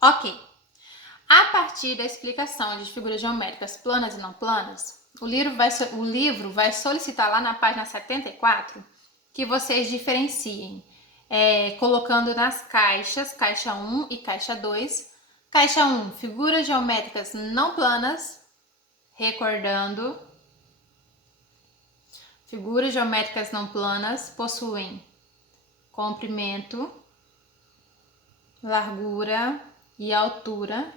Ok. A partir da explicação de figuras geométricas planas e não planas, o livro vai solicitar lá na página 74 que vocês diferenciem, colocando nas caixas, caixa 1 e caixa 2. Caixa 1, figuras geométricas não planas, recordando, figuras geométricas não planas possuem comprimento, largura e altura.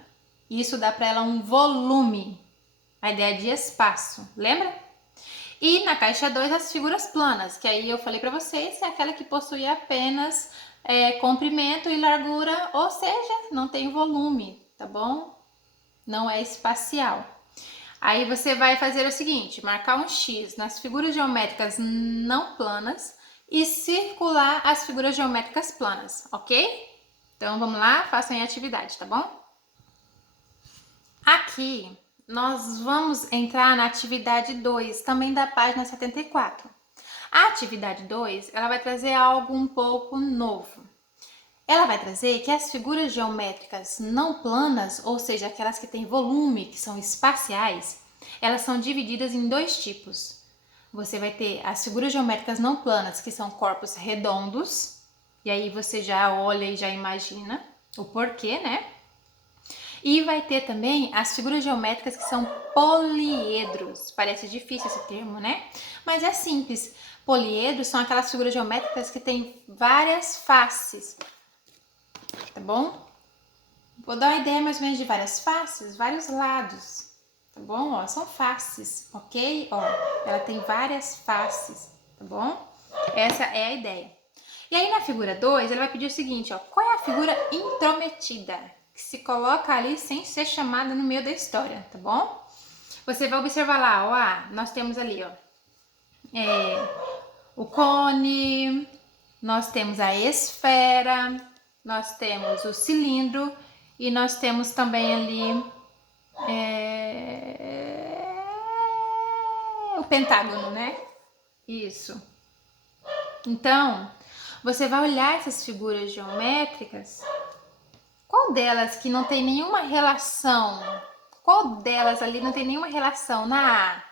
Isso dá para ela um volume, a ideia de espaço, lembra? E na caixa 2, as figuras planas, que aí eu falei para vocês, é aquela que possui apenas comprimento e largura, ou seja, não tem volume, tá bom? Não é espacial. Aí você vai fazer o seguinte, marcar um X nas figuras geométricas não planas e circular as figuras geométricas planas, ok? Então vamos lá, façam a atividade, tá bom? Aqui nós vamos entrar na atividade 2, também da página 74. A atividade 2, ela vai trazer algo um pouco novo. Ela vai trazer que as figuras geométricas não planas, ou seja, aquelas que têm volume, que são espaciais, elas são divididas em dois tipos. Você vai ter as figuras geométricas não planas, que são corpos redondos, e aí você já olha e já imagina o porquê, né? E vai ter também as figuras geométricas que são poliedros. Parece difícil esse termo, né? Mas é simples. Poliedros são aquelas figuras geométricas que têm várias faces, tá bom? Vou dar uma ideia mais ou menos de várias faces, vários lados, tá bom? Ó, são faces, ok? Ó, ela tem várias faces, tá bom? Essa é a ideia. E aí na figura 2, ele vai pedir o seguinte, ó, qual é a figura intrometida? Que se coloca ali sem ser chamada no meio da história, tá bom? Você vai observar lá, ó, nós temos ali, ó, o cone, nós temos a esfera, nós temos o cilindro e nós temos também ali o pentágono, né? Isso. Então, você vai olhar essas figuras geométricas, qual delas que não tem nenhuma relação? Qual delas ali não tem nenhuma relação? Na A,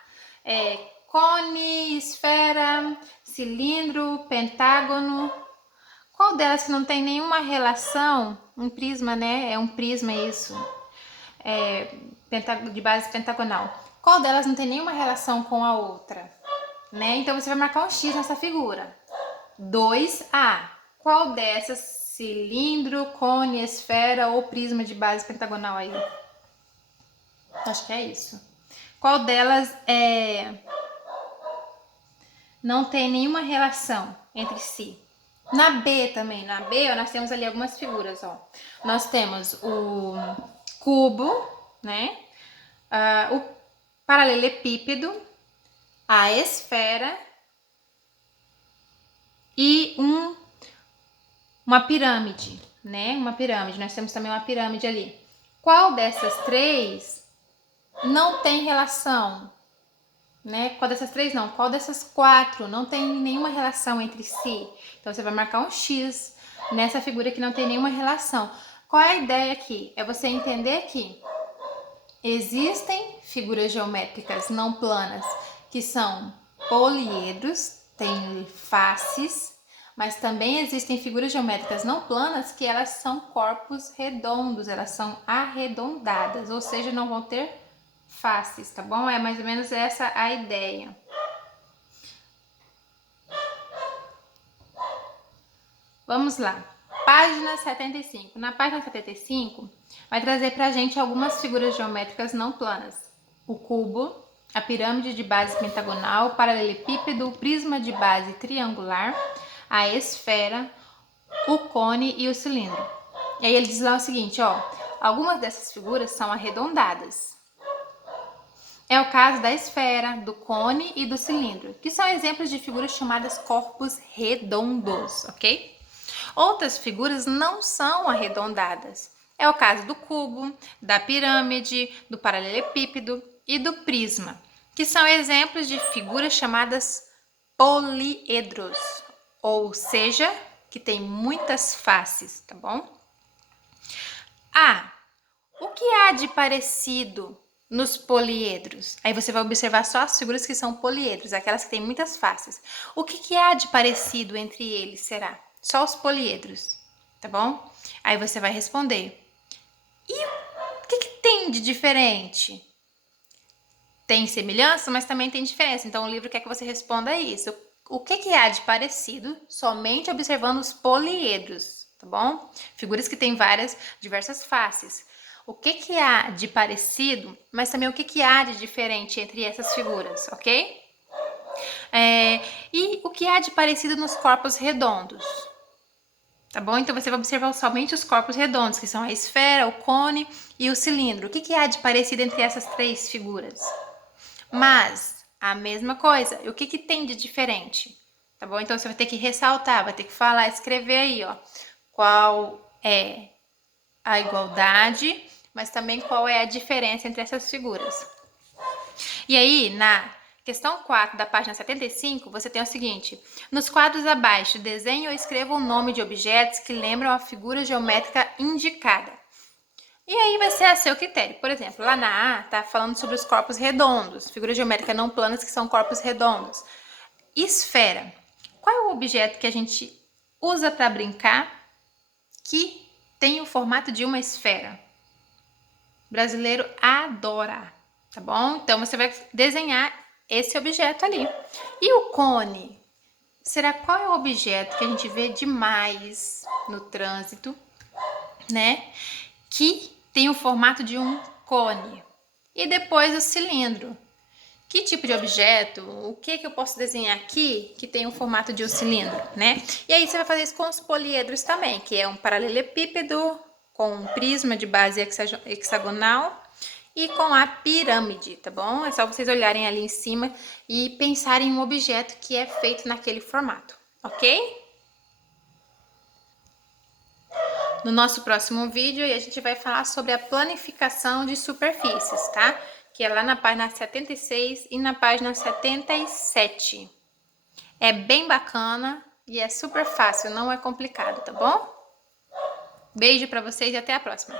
cone, esfera, cilindro, pentágono. Qual delas que não tem nenhuma relação? Um prisma, né? É um prisma isso. De base pentagonal. Qual delas não tem nenhuma relação com a outra? Né? Então você vai marcar um X nessa figura. 2A. Qual dessas, cilindro, cone, esfera ou prisma de base pentagonal aí? Acho que é isso. Qual delas não tem nenhuma relação entre si? Na B também, na B ó, nós temos ali algumas figuras, ó. Nós temos o cubo, né? O paralelepípedo, a esfera e uma pirâmide, né? Uma pirâmide. Nós temos também uma pirâmide ali. Qual dessas três não tem relação? Né? Qual dessas três não? Qual dessas quatro não tem nenhuma relação entre si? Então você vai marcar um X nessa figura que não tem nenhuma relação. Qual é a ideia aqui? É você entender que existem figuras geométricas não planas que são poliedros, têm faces, mas também existem figuras geométricas não planas que elas são corpos redondos, elas são arredondadas, ou seja, não vão ter faces, tá bom? É mais ou menos essa a ideia. Vamos lá. Página 75. Na página 75, vai trazer pra gente algumas figuras geométricas não planas. O cubo, a pirâmide de base pentagonal, o paralelepípedo, o prisma de base triangular, a esfera, o cone e o cilindro. E aí ele diz lá o seguinte, ó, algumas dessas figuras são arredondadas. É o caso da esfera, do cone e do cilindro, que são exemplos de figuras chamadas corpos redondos, ok? Outras figuras não são arredondadas. É o caso do cubo, da pirâmide, do paralelepípedo e do prisma, que são exemplos de figuras chamadas poliedros, ou seja, que tem muitas faces, tá bom? O que há de parecido nos poliedros? Aí você vai observar só as figuras que são poliedros, aquelas que têm muitas faces. O que há de parecido entre eles, será? Só os poliedros, tá bom? Aí você vai responder. E o que tem de diferente? Tem semelhança, mas também tem diferença. Então, o livro quer que você responda isso. O que há de parecido somente observando os poliedros, tá bom? Figuras que têm diversas faces. O que há de parecido, mas também o que há de diferente entre essas figuras, ok? E o que há de parecido nos corpos redondos? Tá bom? Então, você vai observar somente os corpos redondos, que são a esfera, o cone e o cilindro. O que há de parecido entre essas três figuras? Mas, a mesma coisa. E o que tem de diferente? Tá bom? Então, você vai ter que ressaltar, vai ter que falar, escrever aí, ó. Qual é a igualdade, mas também qual é a diferença entre essas figuras. E aí, na questão 4 da página 75, você tem o seguinte. Nos quadros abaixo, desenhe ou escreva o nome de objetos que lembram a figura geométrica indicada. E aí vai ser a seu critério. Por exemplo, lá na A, tá falando sobre os corpos redondos, figuras geométricas não planas que são corpos redondos. Esfera. Qual é o objeto que a gente usa para brincar que tem o formato de uma esfera? O brasileiro adora, tá bom? Então, você vai desenhar esse objeto ali. E o cone? Será qual é o objeto que a gente vê demais no trânsito, né? Que tem o formato de um cone. E depois o cilindro. Que tipo de objeto? O que eu posso desenhar aqui que tem o formato de um cilindro, né? E aí você vai fazer isso com os poliedros também, que é um paralelepípedo com um prisma de base hexagonal e com a pirâmide, tá bom? É só vocês olharem ali em cima e pensarem em um objeto que é feito naquele formato, ok? No nosso próximo vídeo, a gente vai falar sobre a planificação de superfícies, tá? Que é lá na página 76 e na página 77. É bem bacana e é super fácil, não é complicado, tá bom? Beijo pra vocês e até a próxima!